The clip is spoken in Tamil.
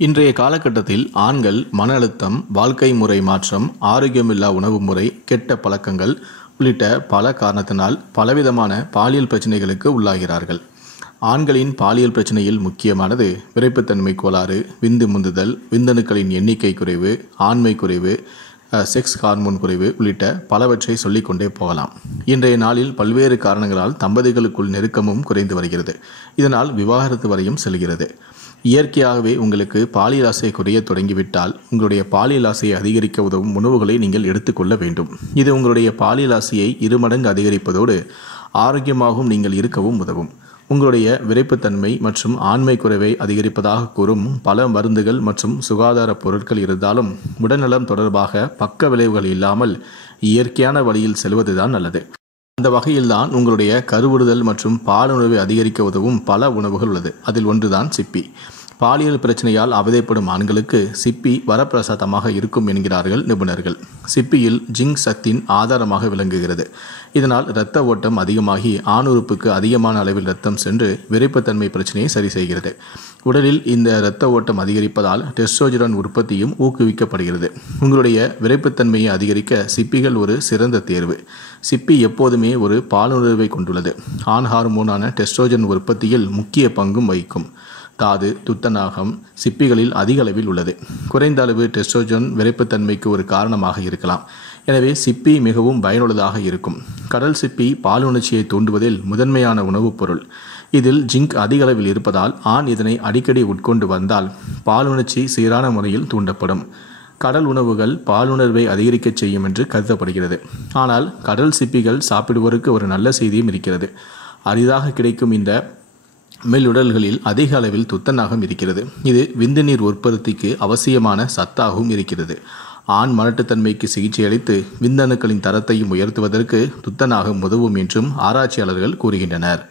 இன்றைய காலகட்டத்தில் ஆண்கள் மன அழுத்தம், வாழ்க்கை முறை மாற்றம், ஆரோக்கியமில்லா உணவு முறை, கெட்ட பழக்கங்கள் உள்ளிட்ட பல காரணத்தினால் பலவிதமான பாலியல் பிரச்சனைகளுக்கு உள்ளாகிறார்கள். ஆண்களின் பாலியல் பிரச்சனையில் முக்கியமானது விரைப்புத்தன்மை கோளாறு, விந்து முந்துதல், விந்தணுக்களின் எண்ணிக்கை குறைவு, ஆண்மை குறைவு, செக்ஸ் ஹார்மோன் குறைவு உள்ளிட்ட பலவற்றை சொல்லிக்கொண்டே போகலாம். இன்றைய நாளில் பல்வேறு காரணங்களால் தம்பதிகளுக்குள் நெருக்கமும் குறைந்து வருகிறது. இதனால் விவாகரத்து வரையும் செல்கிறது. இயற்கையாகவே உங்களுக்கு பாலியல் ஆசை குறைய தொடங்கிவிட்டால் உங்களுடைய பாலியல் ஆசையை அதிகரிக்க உதவும் உணவுகளை நீங்கள் எடுத்துக்கொள்ள வேண்டும். இது உங்களுடைய பாலியல் ஆசையை 2 மடங்கு அதிகரிப்பதோடு ஆரோக்கியமாகவும் நீங்கள் இருக்கவும் உதவும். உங்களுடைய விரைப்புத்தன்மை மற்றும் ஆண்மை குறைவை அதிகரிப்பதாக கூறும் பல மருந்துகள் மற்றும் சுகாதார பொருட்கள் இருந்தாலும் உடல்நலம் தொடர்பாக பக்க விளைவுகள் இல்லாமல் இயற்கையான வழியில் செல்வதுதான் நல்லது. அந்த வகையில்தான் உங்களுடைய கருவுறுதல் மற்றும் பாலுணர்வை அதிகரிக்க உதவும் பல உணவுகள் உள்ளது. அதில் ஒன்றுதான் சிப்பி. பாலியல் பிரச்சனையால் அவதைப்படும் ஆண்களுக்கு சிப்பி வரப்பிரசாதமாக இருக்கும் என்கிறார்கள் நிபுணர்கள். சிப்பியில் ஜிங்க் சத்தின் ஆதாரமாக விளங்குகிறது. இதனால் இரத்த ஓட்டம் அதிகமாகி ஆணுறுப்புக்கு அதிகமான அளவில் இரத்தம் சென்று விரைப்புத்தன்மை பிரச்சனையை சரி செய்கிறது. உடலில் இந்த இரத்த ஓட்டம் அதிகரிப்பதால் டெஸ்டோஸ்டெரான் உற்பத்தியும் ஊக்குவிக்கப்படுகிறது. உங்களுடைய விரைப்புத்தன்மையை அதிகரிக்க சிப்பிகள் ஒரு சிறந்த தேர்வு. சிப்பி எப்போதுமே ஒரு பாலுணர்வை கொண்டுள்ளது. ஆண் ஹார்மோனான டெஸ்டோஸ்டெரான் உற்பத்தியில் முக்கிய பங்கும் வகிக்கும். தாது, துத்தநாகம் சிப்பிகளில் அதிக அளவில் உள்ளது. குறைந்த அளவு டெஸ்டோஸ்டெரான் விரைப்புத்தன்மைக்கு ஒரு காரணமாக இருக்கலாம். எனவே சிப்பி மிகவும் பயனுள்ளதாக இருக்கும். கடல் சிப்பி பாலுணர்ச்சியை தூண்டுவதில் முதன்மையான உணவுப் பொருள். இதில் ஜிங்க் அதிக அளவில் இருப்பதால் ஆண் இதனை அடிக்கடி உட்கொண்டு வந்தால் பாலுணர்ச்சி சீரான முறையில் தூண்டப்படும். கடல் உணவுகள் பாலுணர்வை அதிகரிக்க செய்யும் என்று கருதப்படுகிறது. ஆனால் கடல் சிப்பிகள் சாப்பிடுவோருக்கு ஒரு நல்ல செய்தியும் இருக்கிறது. அரிதாக கிடைக்கும் இந்த மெல்லுடல்களில் அதிக அளவில் துத்தநாகம் இருக்கிறது. இது விந்து நீர் உற்பத்திக்கு அவசியமான சத்தாகவும் இருக்கிறது. ஆண் மலட்டுத்தன்மைக்கு சிகிச்சை அளித்து விந்தணுக்களின் தரத்தையும் உயர்த்துவதற்கு துத்தநாகம் உதவும் என்றும் ஆராய்ச்சியாளர்கள் கூறுகின்றனர்.